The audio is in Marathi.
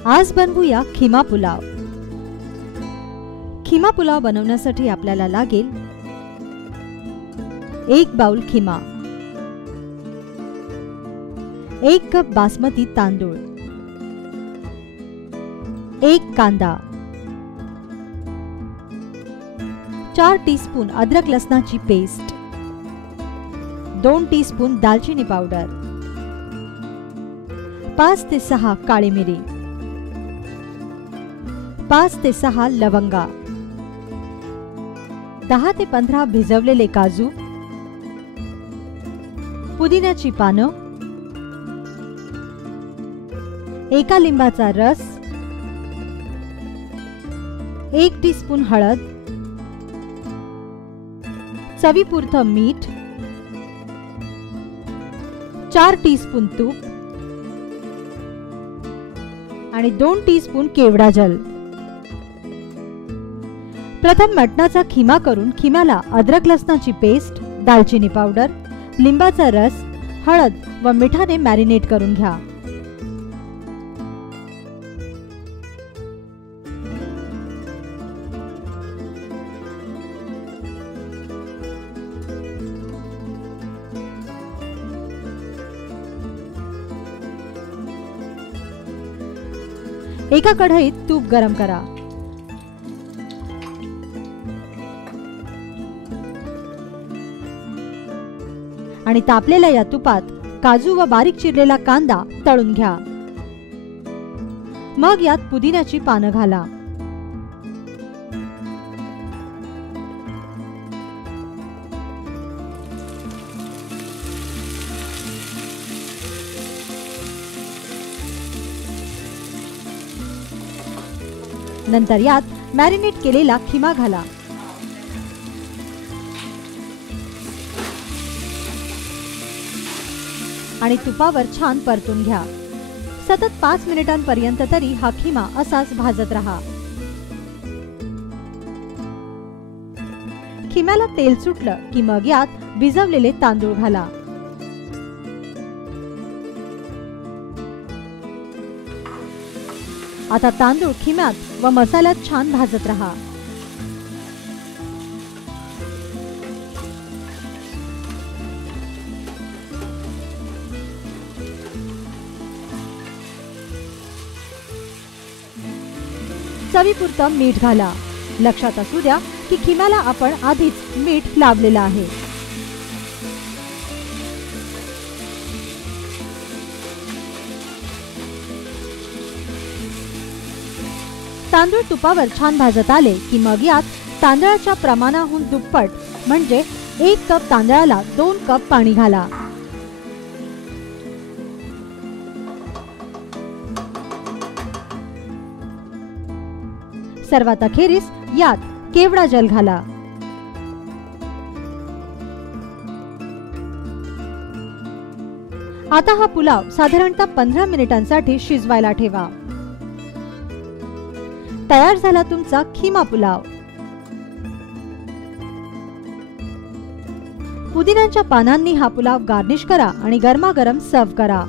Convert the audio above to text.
आज बनवूया खिमा पुलाव। खिमा पुलाव बनवण्यासाठी आपल्याला लागेल 1 बाउल खिमा, 1 कप बासमती तांदूळ, 1 कांदा, 4 टीस्पून अद्रक लसणाची पेस्ट, 2 टीस्पून दालचिनी पावडर, 5 ते 6 काळी मिरी, 5 ते 6 लवंगा, 10 ते 15 भिजवलेले काजू, पुदिन्याची पानं, 1 लिंबाचा रस, 1 टीस्पून हळद, चवीपुरतं मीठ, 4 टीस्पून तूप आणि 2 टीस्पून केवडा जल। प्रथम मटणाचा खिमा करून खिम्याला अद्रक लसणाची पेस्ट, दालचिनी पावडर, लिंबाचा रस, हळद व मिठाने मॅरिनेट करून घ्या। एका कढईत तूप गरम करा। आणि तापलेल्या या तुपात काजू व बारीक चिरलेला कांदा तळून घ्या। मग यात पुदिन्याची पानं घाला। नंतर यात मॅरिनेट केलेला खिमा घाला। आणि तुपावर छान परतून घ्या। सतत 5 मिनिटांपर्यंत तरी हा खिमा असाच भाजत रहा। खिम्याला तेल सुटलं की मग यात भिजवलेले तांदूळ घाला। आता तांदूळ खिम्यात व मसाल्यात छान भाजत रहा। चवीपुरतं मीठ घाला। लक्षात असू द्या की खिम्याला आपण आधीच मीठ लावलेलं आहे। तांदूळ तुपावर छान भाजत आले की मग यात तांदळाच्या प्रमाणाहून दुप्पट म्हणजे 1 कप तांदळाला 2 कप पाणी घाला। सर्वात अखेरीस यात केवडा जल घाला। आता हा पुलाव साधारणतः 15 मिनिटांसाठी शिजवायला ठेवा। तयार झाला तुमचा खिमा पुलाव। पुदिन्याच्या पानांनी हा पुलाव गार्निश करा आणि गरमागरम सर्व्ह करा।